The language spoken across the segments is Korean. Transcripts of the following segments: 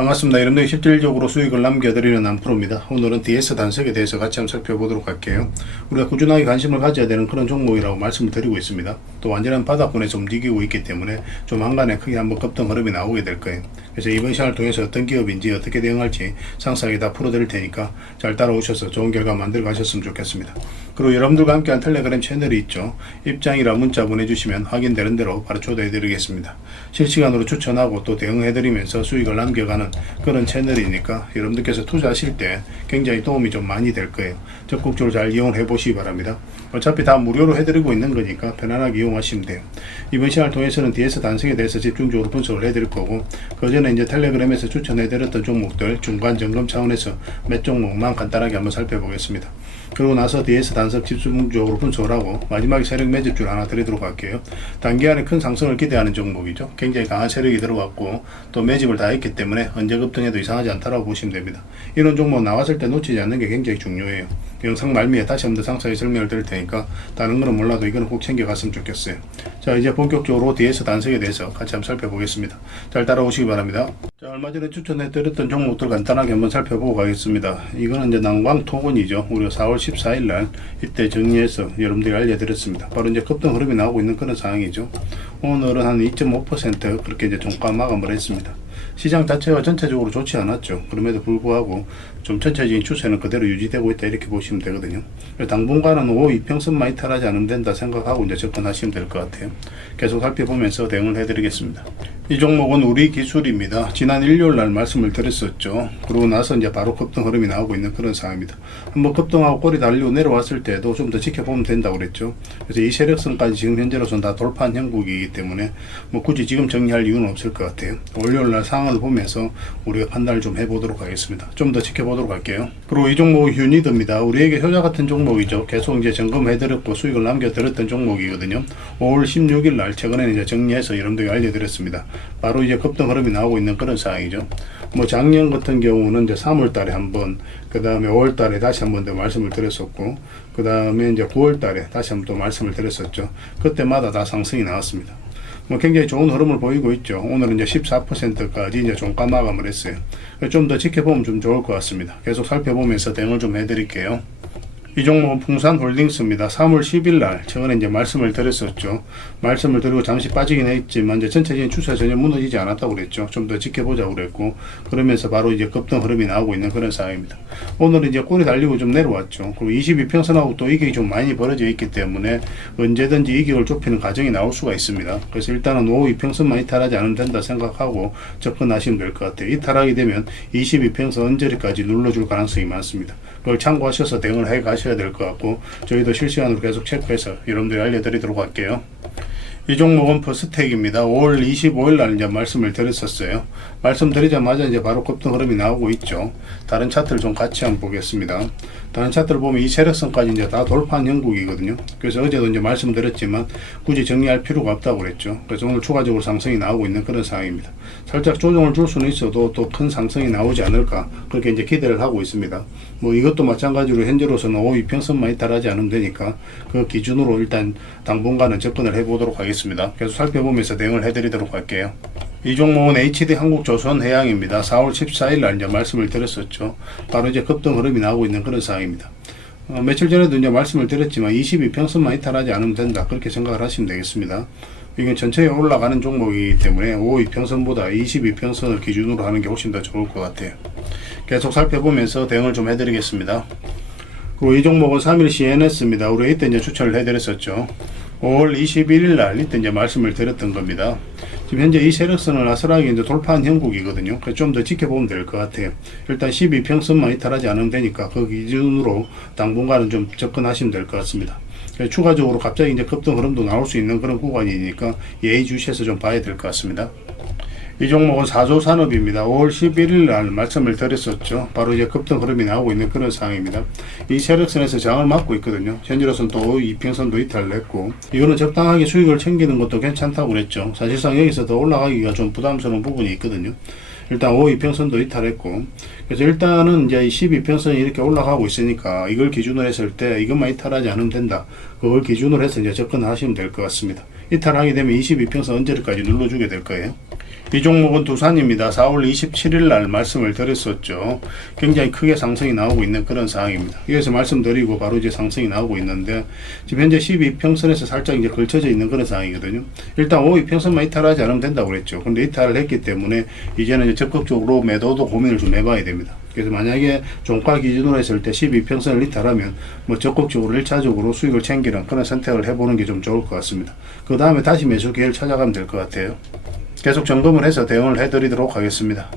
반갑습니다. 여러분들이 실질적으로 수익을 남겨드리는 안프로입니다. 오늘은 DS 단석에 대해서 같이 한번 살펴보도록 할게요. 우리가 꾸준하게 관심을 가져야 되는 그런 종목이라고 말씀을 드리고 있습니다. 또 완전한 바닥권에서 움직이고 있기 때문에 좀 한간에 크게 한번 급등 흐름이 나오게 될 거예요. 그래서 이번 시간을 통해서 어떤 기업인지 어떻게 대응할지 상세하게 다 풀어드릴 테니까 잘 따라오셔서 좋은 결과 만들어 가셨으면 좋겠습니다. 그리고 여러분들과 함께한 텔레그램 채널이 있죠. 입장이라 문자 보내주시면 확인되는 대로 바로 초대해드리겠습니다. 실시간으로 추천하고 또 대응해드리면서 수익을 남겨가는 그런 채널이니까 여러분들께서 투자하실 때 굉장히 도움이 좀 많이 될 거예요. 적극적으로 잘 이용해 보시기 바랍니다. 어차피 다 무료로 해드리고 있는 거니까 편안하게 이용하시면 돼요. 이번 시간을 통해서는 DS 단성에 대해서 집중적으로 분석을 해드릴 거고 그 전에 이제 텔레그램에서 추천해드렸던 종목들 중간 점검 차원에서 몇 종목만 간단하게 한번 살펴보겠습니다. 그러고 나서 DS 단석 집중적으로 분석을 하고 마지막에 세력 매집줄 하나 드리도록 할게요. 단기간에 큰 상승을 기대하는 종목이죠. 굉장히 강한 세력이 들어갔고 또 매집을 다 했기 때문에 언제 급등해도 이상하지 않다라고 보시면 됩니다. 이런 종목 나왔을 때 놓치지 않는 게 굉장히 중요해요. 영상 말미에 다시 한번 더 상세히 설명을 드릴 테니까 다른 거는 몰라도 이거는 꼭 챙겨갔으면 좋겠어요. 자 이제 본격적으로 DS 단석에 대해서 같이 한번 살펴보겠습니다. 잘 따라오시기 바랍니다. 자 얼마 전에 추천해드렸던 종목들 간단하게 한번 살펴보고 가겠습니다. 이거는 이제 난광 토건이죠. 우리가 4월 14일 날 이때 정리해서 여러분들이 알려드렸습니다. 바로 이제 급등 흐름이 나오고 있는 그런 상황이죠. 오늘은 한 2.5% 그렇게 이제 종가 마감을 했습니다. 시장 자체가 전체적으로 좋지 않았죠. 그럼에도 불구하고 좀 전체적인 추세는 그대로 유지되고 있다 이렇게 보시면 되거든요. 당분간은 5 이평선만 이탈하지 않으면 된다 생각하고 이제 접근하시면 될 것 같아요. 계속 살펴보면서 대응을 해드리겠습니다. 이 종목은 우리 기술입니다. 지난 일요일 날 말씀을 드렸었죠. 그러고 나서 이제 바로 급등 흐름이 나오고 있는 그런 상황입니다. 한번 급등하고 꼬리 달리고 내려왔을 때도 좀 더 지켜보면 된다고 그랬죠. 그래서 이 세력선까지 지금 현재로서는 다 돌파한 형국이기 때문에 뭐 굳이 지금 정리할 이유는 없을 것 같아요. 월요일 날 상황을 보면서 우리가 판단을 좀 해보도록 하겠습니다. 좀 더 지켜보도록 할게요. 그리고 이 종목은 휴니드입니다. 우리에게 효자 같은 종목이죠. 계속 이제 점검해드렸고 수익을 남겨드렸던 종목이거든요. 5월 16일 날 최근에 이제 정리해서 여러분들에게 알려드렸습니다. 바로 이제 급등 흐름이 나오고 있는 그런 상황이죠. 뭐 작년 같은 경우는 이제 3월 달에 한 번, 그 다음에 5월 달에 다시 한 번 더 말씀을 드렸었고, 그 다음에 이제 9월 달에 다시 한 번 또 말씀을 드렸었죠. 그때마다 다 상승이 나왔습니다. 뭐 굉장히 좋은 흐름을 보이고 있죠. 오늘은 이제 14%까지 이제 종가 마감을 했어요. 좀 더 지켜보면 좀 좋을 것 같습니다. 계속 살펴보면서 대응을 좀 해드릴게요. 이 종목은 풍산홀딩스입니다. 3월 10일 날 최근에 이제 말씀을 드렸었죠. 말씀을 드리고 잠시 빠지긴 했지만 이제 전체적인 추세 전혀 무너지지 않았다고 그랬죠. 좀 더 지켜보자고 그랬고 그러면서 바로 이제 급등 흐름이 나오고 있는 그런 상황입니다. 오늘 이제 꼬리 달리고 좀 내려왔죠. 그리고 22평선하고 또 이격이 좀 많이 벌어져 있기 때문에 언제든지 이격을 좁히는 과정이 나올 수가 있습니다. 그래서 일단은 5 2평선만 이탈하지 않으면 된다 생각하고 접근하시면 될 것 같아요. 이탈하게 되면 22평선 언저리까지 눌러줄 가능성이 많습니다. 그걸 참고하셔서 대응을 해 가셔야 될 것 같고 저희도 실시간으로 계속 체크해서 여러분들이 알려드리도록 할게요. 이 종목은 퍼스텍입니다. 5월 25일 날 이제 말씀을 드렸었어요. 말씀드리자마자 이제 바로 급등 흐름이 나오고 있죠. 다른 차트를 좀 같이 한번 보겠습니다. 다른 차트를 보면 이 세력선까지 이제 다 돌파한 형국이거든요. 그래서 어제도 이제 말씀드렸지만 굳이 정리할 필요가 없다고 그랬죠. 그래서 오늘 추가적으로 상승이 나오고 있는 그런 상황입니다. 살짝 조정을 줄 수는 있어도 또 큰 상승이 나오지 않을까 그렇게 이제 기대를 하고 있습니다. 뭐 이것도 마찬가지로 현재로서는 5 이평선만 이탈하지 않으면 되니까 그 기준으로 일단 당분간은 접근을 해보도록 하겠습니다. 계속 살펴보면서 대응을 해드리도록 할게요. 이 종목은 HD 한국조선해양입니다. 4월 14일 날 이제 말씀을 드렸었죠. 바로 이제 급등 흐름이 나오고 있는 그런 상황입니다. 어, 며칠 전에도 이제 말씀을 드렸지만 22평선만 이탈하지 않으면 된다. 그렇게 생각을 하시면 되겠습니다. 이건 전체에 올라가는 종목이기 때문에 52평선보다 22평선을 기준으로 하는 게 훨씬 더 좋을 것 같아요. 계속 살펴보면서 대응을 좀 해드리겠습니다. 그리고 이 종목은 3일 CNS입니다. 우리 이때 이제 추천을 해드렸었죠. 5월 21일 날 이때 이제 말씀을 드렸던 겁니다. 지금 현재 이 세력선을 아슬하게 이제 돌파한 형국이거든요. 좀 더 지켜보면 될 것 같아요. 일단 12평선만 이탈하지 않으면 되니까 그 기준으로 당분간은 좀 접근하시면 될 것 같습니다. 추가적으로 갑자기 이제 급등 흐름도 나올 수 있는 그런 구간이니까 예의주시해서 좀 봐야 될 것 같습니다. 이 종목은 사조 산업입니다. 5월 11일 날 말씀을 드렸었죠. 바로 이제 급등 흐름이 나오고 있는 그런 상황입니다. 이 세력선에서 저항을 막고 있거든요. 현재로서는 또 이평선도 이탈냈고 이거는 적당하게 수익을 챙기는 것도 괜찮다고 그랬죠. 사실상 여기서 더 올라가기가 좀 부담스러운 부분이 있거든요. 일단 5 이평선도 이탈했고 그래서 일단은 이제 12평선이 이렇게 올라가고 있으니까 이걸 기준으로 했을 때 이것만 이탈하지 않으면 된다. 그걸 기준으로 해서 이제 접근하시면 될 것 같습니다. 이탈하게 되면 22평선 언제까지 눌러주게 될 거예요. 이 종목은 두산입니다. 4월 27일 날 말씀을 드렸었죠. 굉장히 크게 상승이 나오고 있는 그런 상황입니다. 여기서 말씀드리고 바로 이제 상승이 나오고 있는데 지금 현재 12평선에서 살짝 이제 걸쳐져 있는 그런 상황이거든요. 일단 5위평선만 이탈하지 않으면 된다고 그랬죠. 근데 이탈을 했기 때문에 이제는 이제 적극적으로 매도도 고민을 좀 해봐야 됩니다. 그래서 만약에 종가 기준으로 했을 때 12평선을 이탈하면 뭐 적극적으로 1차적으로 수익을 챙기는 그런 선택을 해보는 게 좀 좋을 것 같습니다. 그 다음에 다시 매수 기회를 찾아가면 될 것 같아요. 계속 점검을 해서 대응을 해드리도록 하겠습니다.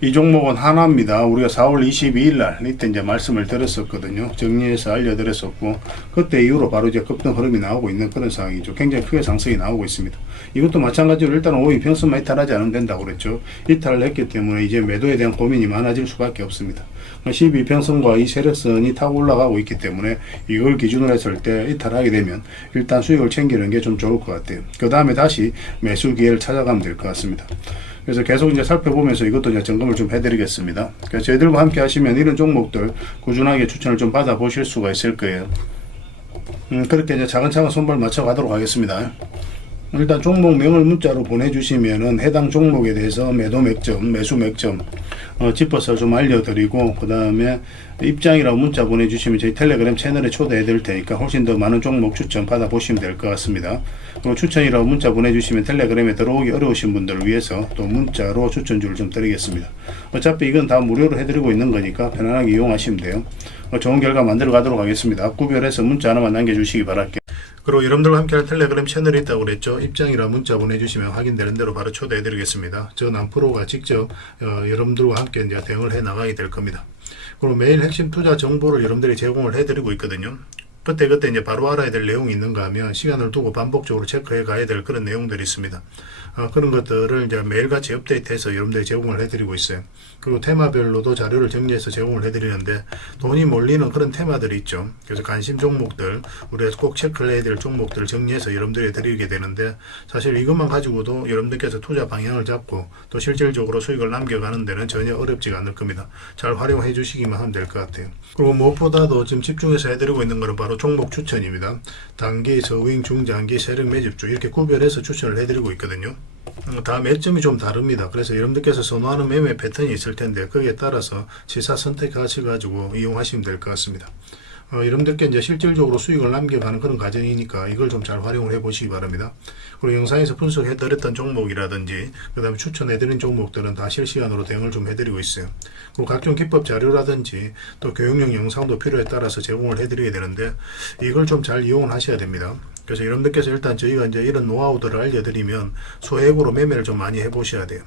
이 종목은 하나입니다. 우리가 4월 22일 날 이때 이제 말씀을 드렸었거든요. 정리해서 알려드렸었고 그때 이후로 바로 이제 급등 흐름이 나오고 있는 그런 상황이죠. 굉장히 크게 상승이 나오고 있습니다. 이것도 마찬가지로 일단 5위 평선만 이탈하지 않으면 된다고 그랬죠. 이탈을 했기 때문에 이제 매도에 대한 고민이 많아질 수밖에 없습니다. 12평선과 이 세력선이 타고 올라가고 있기 때문에 이걸 기준으로 했을 때 이탈하게 되면 일단 수익을 챙기는 게 좀 좋을 것 같아요. 그 다음에 다시 매수 기회를 찾아가면 될 것 같습니다. 그래서 계속 이제 살펴보면서 이것도 이제 점검을 좀 해드리겠습니다. 그래서 저희들과 함께 하시면 이런 종목들 꾸준하게 추천을 좀 받아보실 수가 있을 거예요. 음, 그렇게 이제 차근차근 손발 맞춰 가도록 하겠습니다. 일단 종목 명을 문자로 보내주시면은 해당 종목에 대해서 매도 맥점, 매수 맥점 어, 짚어서 좀 알려드리고 그 다음에 입장이라고 문자 보내주시면 저희 텔레그램 채널에 초대해 드릴 테니까 훨씬 더 많은 종목 추천 받아보시면 될 것 같습니다. 그리고 추천이라고 문자 보내주시면 텔레그램에 들어오기 어려우신 분들을 위해서 또 문자로 추천주를 좀 드리겠습니다. 어차피 이건 다 무료로 해드리고 있는 거니까 편안하게 이용하시면 돼요. 어, 좋은 결과 만들어 가도록 하겠습니다. 구별해서 문자 하나만 남겨주시기 바랄게요. 그리고 여러분들과 함께할 텔레그램 채널이 있다고 그랬죠. 입장이라 문자 보내주시면 확인되는 대로 바로 초대해드리겠습니다. 저 남프로가 직접 어, 여러분들과 함께 이제 대응을 해 나가게 될 겁니다. 그리고 매일 핵심 투자 정보를 여러분들이 제공을 해드리고 있거든요. 그때 그때 이제 바로 알아야 될 내용이 있는가 하면 시간을 두고 반복적으로 체크해 가야 될 그런 내용들이 있습니다. 어, 그런 것들을 이제 매일같이 업데이트해서 여러분들이 제공을 해드리고 있어요. 그리고 테마별로도 자료를 정리해서 제공을 해드리는데 돈이 몰리는 그런 테마들이 있죠. 그래서 관심 종목들 우리가 꼭 체크를 해야 될 종목들을 정리해서 여러분들이 드리게 되는데 사실 이것만 가지고도 여러분들께서 투자 방향을 잡고 또 실질적으로 수익을 남겨가는 데는 전혀 어렵지가 않을 겁니다. 잘 활용해 주시기만 하면 될 것 같아요. 그리고 무엇보다도 지금 집중해서 해드리고 있는 것은 바로 종목 추천입니다. 단기, 저윙, 중장기, 세력 매집주 이렇게 구별해서 추천을 해드리고 있거든요. 어, 다 매점이 좀 다릅니다. 그래서 여러분들께서 선호하는 매매 패턴이 있을 텐데 거기에 따라서 지사 선택하셔가지고 이용하시면 될 것 같습니다. 어, 여러분들께 이제 실질적으로 수익을 남겨가는 그런 과정이니까 이걸 좀 잘 활용을 해 보시기 바랍니다. 그리고 영상에서 분석해 드렸던 종목이라든지 그 다음에 추천해 드린 종목들은 다 실시간으로 대응을 좀 해드리고 있어요. 그리고 각종 기법 자료라든지 또 교육용 영상도 필요에 따라서 제공을 해드리게 되는데 이걸 좀 잘 이용을 하셔야 됩니다. 그래서 여러분들께서 일단 저희가 이제 이런 노하우들을 알려드리면 소액으로 매매를 좀 많이 해보셔야 돼요.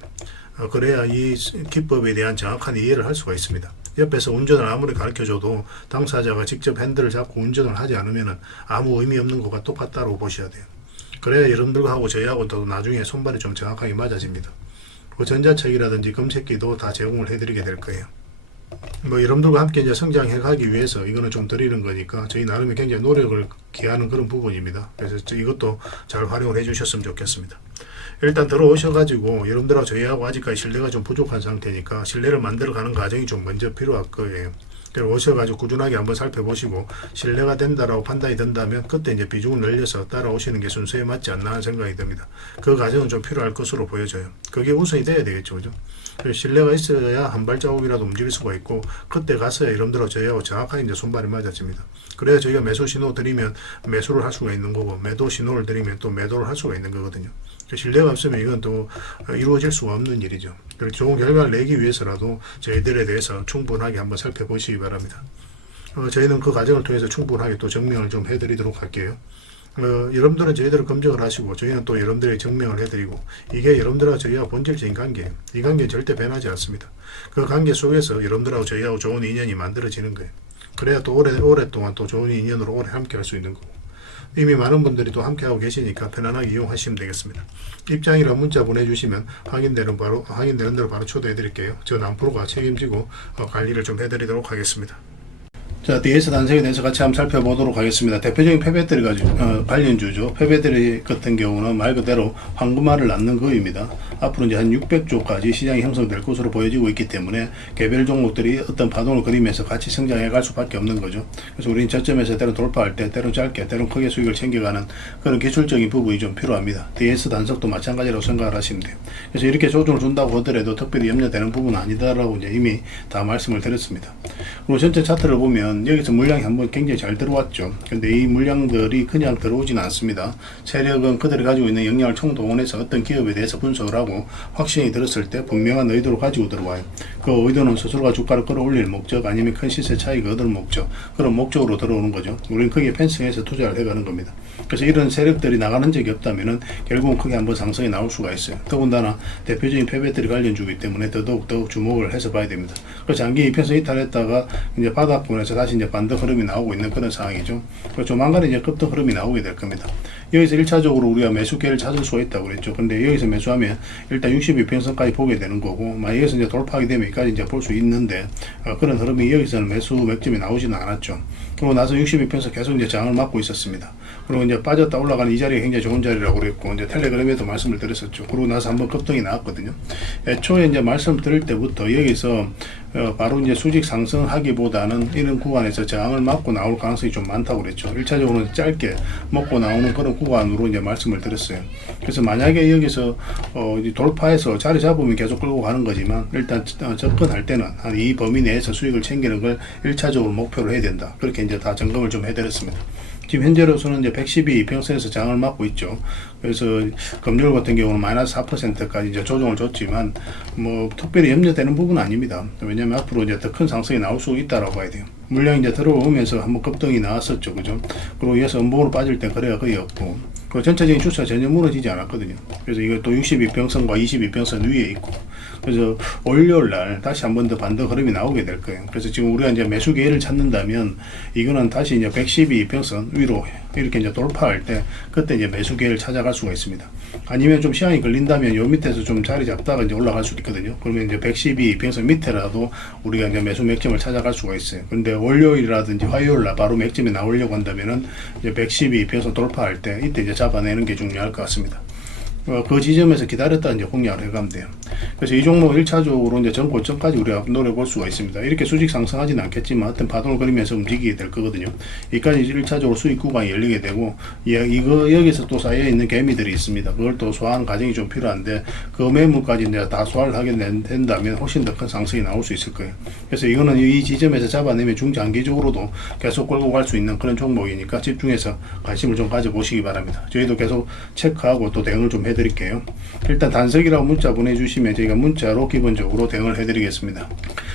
어, 그래야 이 기법에 대한 정확한 이해를 할 수가 있습니다. 옆에서 운전을 아무리 가르쳐줘도 당사자가 직접 핸들을 잡고 운전을 하지 않으면 아무 의미 없는 것과 똑같다고 보셔야 돼요. 그래야 여러분들과 하고 저희하고 또 나중에 손발이 좀 정확하게 맞아집니다. 그 전자책이라든지 검색기도 다 제공을 해드리게 될 거예요. 뭐 여러분들과 함께 이제 성장해 가기 위해서 이거는 좀 드리는 거니까 저희 나름의 굉장히 노력을 기하는 그런 부분입니다. 그래서 저 이것도 잘 활용을 해 주셨으면 좋겠습니다. 일단 들어오셔가지고 여러분들하고 저희하고 아직까지 신뢰가 좀 부족한 상태니까 신뢰를 만들어가는 과정이 좀 먼저 필요할 거예요. 그래서 오셔가지고 꾸준하게 한번 살펴보시고 신뢰가 된다라고 판단이 된다면 그때 이제 비중을 늘려서 따라오시는 게 순서에 맞지 않나 하는 생각이 듭니다. 그 과정은 좀 필요할 것으로 보여져요. 그게 우선이 돼야 되겠죠, 그죠? 그래서 신뢰가 있어야 한 발자국이라도 움직일 수가 있고 그때 가서야 여러분들하고 저희하고 정확하게 이제 손발이 맞아집니다. 그래야 저희가 매수 신호 드리면 매수를 할 수가 있는 거고 매도 신호를 드리면 또 매도를 할 수가 있는 거거든요. 그 신뢰가 없으면 이건 또 이루어질 수가 없는 일이죠. 그래서 좋은 결과를 내기 위해서라도 저희들에 대해서 충분하게 한번 살펴보시기 바랍니다. 어, 저희는 그 과정을 통해서 충분하게 또 증명을 좀 해드리도록 할게요. 어, 여러분들은 저희들을 검증을 하시고 저희는 또 여러분들의 증명을 해드리고 이게 여러분들하고 저희와 본질적인 관계예요. 이 관계는 절대 변하지 않습니다. 그 관계 속에서 여러분들하고 저희하고 좋은 인연이 만들어지는 거예요. 그래야 또 오래, 오랫동안 또 좋은 인연으로 오래 함께 할 수 있는 거고. 이미 많은 분들이 또 함께하고 계시니까 편안하게 이용하시면 되겠습니다. 입장이라 문자 보내주시면 확인되는 바로 확인되는 대로 바로 초대해 드릴게요. 저 남프로가 책임지고 어, 관리를 좀 해드리도록 하겠습니다. 자, DS 단색에 대해서 같이 한번 살펴보도록 하겠습니다. 대표적인 폐배터리 가지고 어, 관련주죠. 폐배터리 같은 경우는 말 그대로 황금알을 낳는 거입니다. 앞으로 이제 한 600조까지 시장이 형성될 것으로 보여지고 있기 때문에 개별 종목들이 어떤 파동을 그리면서 같이 성장해 갈 수밖에 없는 거죠. 그래서 우리는 저점에서 때로 돌파할 때, 때로 짧게, 때로 크게 수익을 챙겨가는 그런 기술적인 부분이 좀 필요합니다. DS 단속도 마찬가지라고 생각을 하시면 돼요. 그래서 이렇게 조정을 준다고 하더라도 특별히 염려되는 부분은 아니다라고 이제 이미 다 말씀을 드렸습니다. 그리고 전체 차트를 보면 여기서 물량이 한번 굉장히 잘 들어왔죠. 근데 이 물량들이 그냥 들어오지는 않습니다. 세력은 그들이 가지고 있는 역량을 총동원해서 어떤 기업에 대해서 분석을 하고 확신이 들었을 때 분명한 의도를 가지고 들어와요. 그 의도는 스스로가 주가를 끌어올릴 목적 아니면 큰 시세 차익을 얻을 목적 그런 목적으로 들어오는 거죠. 우리는 크게 펜싱해서 투자를 해가는 겁니다. 그래서 이런 세력들이 나가는 적이 없다면은 결국은 크게 한번 상승이 나올 수가 있어요. 더군다나 대표적인 폐배터리 관련주기 때문에 더더욱 더욱 주목을 해서 봐야 됩니다. 그 장기 이평선 이탈했다가 이제 바닥권에서 다시 이제 반등 흐름이 나오고 있는 그런 상황이죠. 그 조만간에 이제 급등 흐름이 나오게 될 겁니다. 여기서 1차적으로 우리가 매수기를 찾을 수가 있다고 그랬죠. 근데 여기서 매수하면 일단 62평선까지 보게 되는 거고, 만약 여기서 이제 돌파하게 되면 여기까지 이제 볼 수 있는데, 어, 그런 흐름이 여기서는 매수 맥점이 나오지는 않았죠. 그러고 나서 62평선 계속 이제 장을 맞고 있었습니다. 그리고 이제 빠졌다 올라가는 이 자리가 굉장히 좋은 자리라고 그랬고, 이제 텔레그램에도 말씀을 드렸었죠. 그러고 나서 한번 급등이 나왔거든요. 애초에 이제 말씀 드릴 때부터 여기서 어, 바로 이제 수직 상승하기보다는 이런 구간에서 저항을 맞고 나올 가능성이 좀 많다고 그랬죠. 1차적으로는 짧게 먹고 나오는 그런 구간으로 이제 말씀을 드렸어요. 그래서 만약에 여기서 어, 돌파해서 자리 잡으면 계속 끌고 가는 거지만 일단 어, 접근할 때는 한 이 범위 내에서 수익을 챙기는 걸 1차적으로 목표로 해야 된다. 그렇게 이제 다 점검을 좀 해드렸습니다. 지금 현재로서는 이제 112 평선에서 장을 맞고 있죠. 그래서 금요일 같은 경우는 마이너스 4%까지 이제 조정을 줬지만 뭐 특별히 염려되는 부분은 아닙니다. 왜냐하면 앞으로 이제 더 큰 상승이 나올 수 있다라고 봐야 돼요. 물량이 이제 들어오면서 한번 급등이 나왔었죠. 그죠? 그리고 이어서 음봉으로 빠질 때 거래가 거의 없고 그 전체적인 추세가 전혀 무너지지 않았거든요. 그래서 또 62평선과 22평선 위에 있고 그래서 월요일 날 다시 한 번 더 반등 흐름이 나오게 될 거예요. 그래서 지금 우리가 이제 매수 기회를 찾는다면 이거는 다시 이제 112평선 위로 이렇게 이제 돌파할 때 그때 이제 매수 기회를 찾아갈 수가 있습니다. 아니면 좀 시간이 걸린다면 요 밑에서 좀 자리 잡다가 이제 올라갈 수도 있거든요. 그러면 이제 112 평선 밑에라도 우리가 이제 매수 맥점을 찾아갈 수가 있어요. 근데 월요일이라든지 화요일 날 바로 맥점이 나오려고 한다면은 이제 112 평선 돌파할 때 이때 이제 잡아내는 게 중요할 것 같습니다. 어, 그 지점에서 기다렸다 이제 공략을 해가면 돼요. 그래서 이 종목 1차적으로 이제 전 고점까지 우리가 노려볼 수가 있습니다. 이렇게 수직 상승하지는 않겠지만 어떤 파동을 그리면서 움직이게 될 거거든요. 여기까지 1차적으로 수익 구간이 열리게 되고 이- 이거 여기서 또 쌓여 있는 개미들이 있습니다. 그걸 또 소화하는 과정이 좀 필요한데 그 매물까지 이제 다 소화를 하게 된- 된다면 훨씬 더 큰 상승이 나올 수 있을 거예요. 그래서 이거는 이 지점에서 잡아내면 중장기적으로도 계속 끌고 갈 수 있는 그런 종목이니까 집중해서 관심을 좀 가져보시기 바랍니다. 저희도 계속 체크하고 또 대응을 좀해 드릴게요. 일단 단석이라고 문자 보내주시면 저희가 문자로 기본적으로 대응을 해드리겠습니다.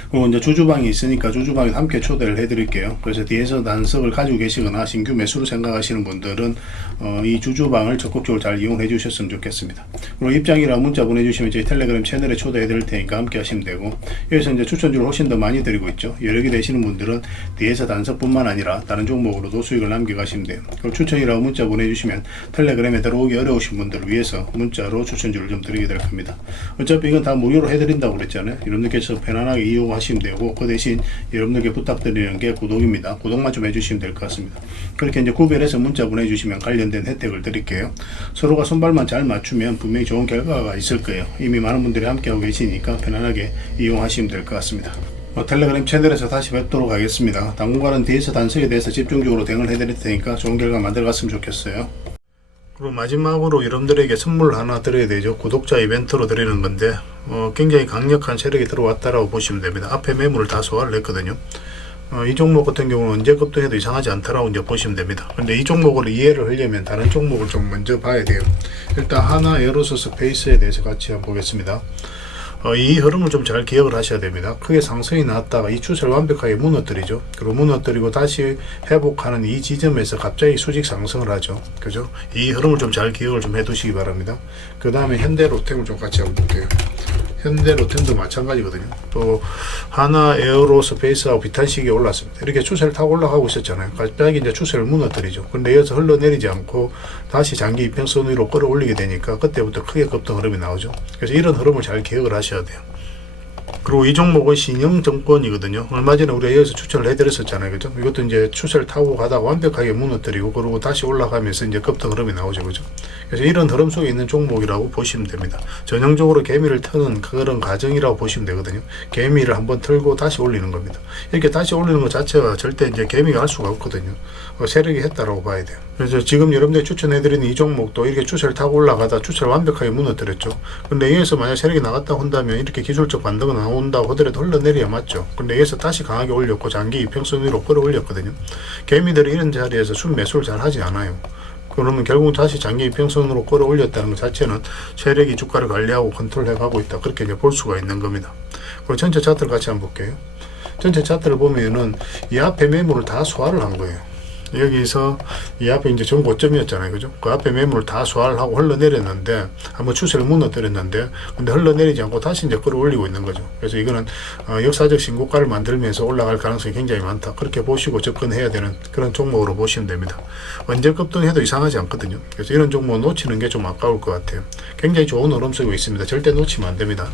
그리고 이제 주주방이 있으니까 주주방에 함께 초대를 해드릴게요. 그래서 뒤에서 단석을 가지고 계시거나 신규 매수로 생각하시는 분들은 어, 이 주주방을 적극적으로 잘 이용해 주셨으면 좋겠습니다. 그리고 입장이라고 문자 보내주시면 저희 텔레그램 채널에 초대해 드릴 테니까 함께 하시면 되고 여기서 이제 추천주를 훨씬 더 많이 드리고 있죠. 개 되시는 분들은 뒤에서 단석뿐만 아니라 다른 종목으로도 수익을 남겨가시면 돼요. 그리고 추천이라고 문자 보내주시면 텔레그램에 들어오기 어려우신 분들을 위해서 문자로 추천주를 좀 드리게 될 겁니다. 어차피 이건 다 무료로 해드린다고 그랬잖아요. 여러분들께서 편안하게 이용 하시면 되고 그 대신 여러분들께 부탁드리는 게 구독입니다. 구독만 좀 해주시면 될 것 같습니다. 그렇게 이제 구별해서 문자 보내주시면 관련된 혜택을 드릴게요. 서로가 손발만 잘 맞추면 분명히 좋은 결과가 있을 거예요. 이미 많은 분들이 함께하고 계시니까 편안하게 이용하시면 될 것 같습니다. 어, 텔레그램 채널에서 다시 뵙도록 하겠습니다. 당분간은 DS 단속에 대해서 집중적으로 대응을 해드릴 테니까 좋은 결과 만들어갔으면 좋겠어요. 그리고 마지막으로 여러분들에게 선물 하나 드려야 되죠. 구독자 이벤트로 드리는 건데 어, 굉장히 강력한 세력이 들어왔다라고 보시면 됩니다. 앞에 매물을 다 소화를 했거든요. 어, 이 종목 같은 경우는 언제 급등해도 이상하지 않다라고 이제 보시면 됩니다. 근데 이 종목을 이해를 하려면 다른 종목을 좀 먼저 봐야 돼요. 일단 하나 에어로스 스페이스에 대해서 같이 한번 보겠습니다. 어, 이 흐름을 좀 잘 기억을 하셔야 됩니다. 크게 상승이 나왔다가 이 추세를 완벽하게 무너뜨리죠. 그리고 무너뜨리고 다시 회복하는 이 지점에서 갑자기 수직 상승을 하죠. 그죠? 이 흐름을 좀 잘 기억을 좀 해두시기 바랍니다. 그 다음에 현대 로템을 좀 같이 한번 볼게요. 현대 로템도 마찬가지거든요. 또 하나 에어로 스페이스하고 비탄식이 올랐습니다. 이렇게 추세를 타고 올라가고 있었잖아요. 갑자기 이제 추세를 무너뜨리죠. 근데 여기서 흘러내리지 않고 다시 장기 이평선 위로 끌어올리게 되니까 그때부터 크게 급등 흐름이 나오죠. 그래서 이런 흐름을 잘 기억을 하셔야 돼요. 그리고 이 종목은 신영증권이거든요. 얼마 전에 우리가 여기서 추천을 해드렸었잖아요. 그죠? 이것도 이제 추세를 타고 가다가 완벽하게 무너뜨리고 그리고 다시 올라가면서 이제 급등 흐름이 나오죠. 그죠? 그래서 이런 흐름 속에 있는 종목이라고 보시면 됩니다. 전형적으로 개미를 트는 그런 과정이라고 보시면 되거든요. 개미를 한번 틀고 다시 올리는 겁니다. 이렇게 다시 올리는 것 자체가 절대 이제 개미가 할 수가 없거든요. 어, 세력이 했다라고 봐야 돼요. 그래서 지금 여러분들이 추천해드리는 이 종목도 이렇게 추세를 타고 올라가다 추세를 완벽하게 무너뜨렸죠. 근데 여기서 만약 세력이 나갔다 한다면 이렇게 기술적 반등은 나 온다고 하더라도 흘러내려야 맞죠. 근데 여기서 다시 강하게 올렸고 장기 이평선 위로 끌어올렸거든요. 개미들이 이런 자리에서 순 매수를 잘 하지 않아요. 그러면 결국 다시 장기 이평선으로 끌어올렸다는 것 자체는 세력이 주가를 관리하고 컨트롤해 가고 있다. 그렇게 이제 볼 수가 있는 겁니다. 그리고 전체 차트를 같이 한번 볼게요. 전체 차트를 보면은 이 앞에 매물을 다 소화를 한 거예요. 여기서 이 앞에 이제 전 고점이었잖아요. 그죠? 그 앞에 매물을 다 소화를 하고 흘러내렸는데, 한번 추세를 무너뜨렸는데, 근데 흘러내리지 않고 다시 이제 끌어올리고 있는 거죠. 그래서 이거는 어, 역사적 신고가를 만들면서 올라갈 가능성이 굉장히 많다. 그렇게 보시고 접근해야 되는 그런 종목으로 보시면 됩니다. 언제 급등해도 이상하지 않거든요. 그래서 이런 종목 놓치는 게 좀 아까울 것 같아요. 굉장히 좋은 흐름 쓰고 있습니다. 절대 놓치면 안 됩니다.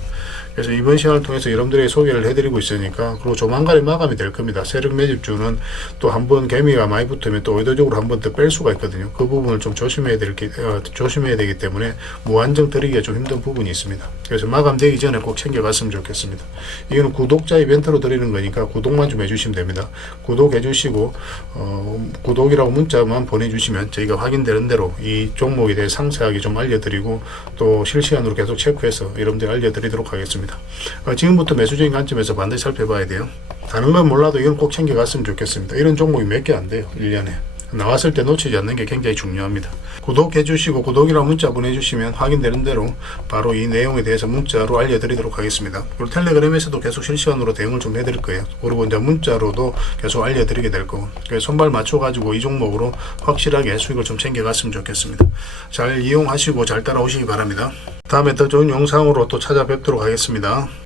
그래서 이번 시간을 통해서 여러분들에게 소개를 해드리고 있으니까 그리고 조만간에 마감이 될 겁니다. 세력 매집주는 또 한 번 개미가 많이 붙 으면 또 의도적으로 한 번 더 뺄 수가 있거든요. 그 부분을 좀 조심해야 될 게, 어, 조심해야 되기 때문에 무한정 드리기가 좀 힘든 부분이 있습니다. 그래서 마감되기 전에 꼭 챙겨갔으면 좋겠습니다. 이거는 구독자 이벤트로 드리는 거니까 구독만 좀 해주시면 됩니다. 구독해 주시고 어, 구독이라고 문자만 보내주시면 저희가 확인되는 대로 이 종목에 대해 상세하게 좀 알려드리고 또 실시간으로 계속 체크해서 여러분들 알려드리도록 하겠습니다. 어, 지금부터 매수적인 관점에서 반드시 살펴봐야 돼요. 다른 건 몰라도 이건 꼭 챙겨갔으면 좋겠습니다. 이런 종목이 몇 개 안 돼요. 1년에. 나왔을 때 놓치지 않는 게 굉장히 중요합니다. 구독해 주시고 구독이라고 문자 보내주시면 확인되는 대로 바로 이 내용에 대해서 문자로 알려드리도록 하겠습니다. 그리고 텔레그램에서도 계속 실시간으로 대응을 좀 해드릴 거예요. 그리고 이제 문자로도 계속 알려드리게 될 거고 그래서 손발 맞춰가지고 이 종목으로 확실하게 수익을 좀 챙겨갔으면 좋겠습니다. 잘 이용하시고 잘 따라오시기 바랍니다. 다음에 더 좋은 영상으로 또 찾아뵙도록 하겠습니다.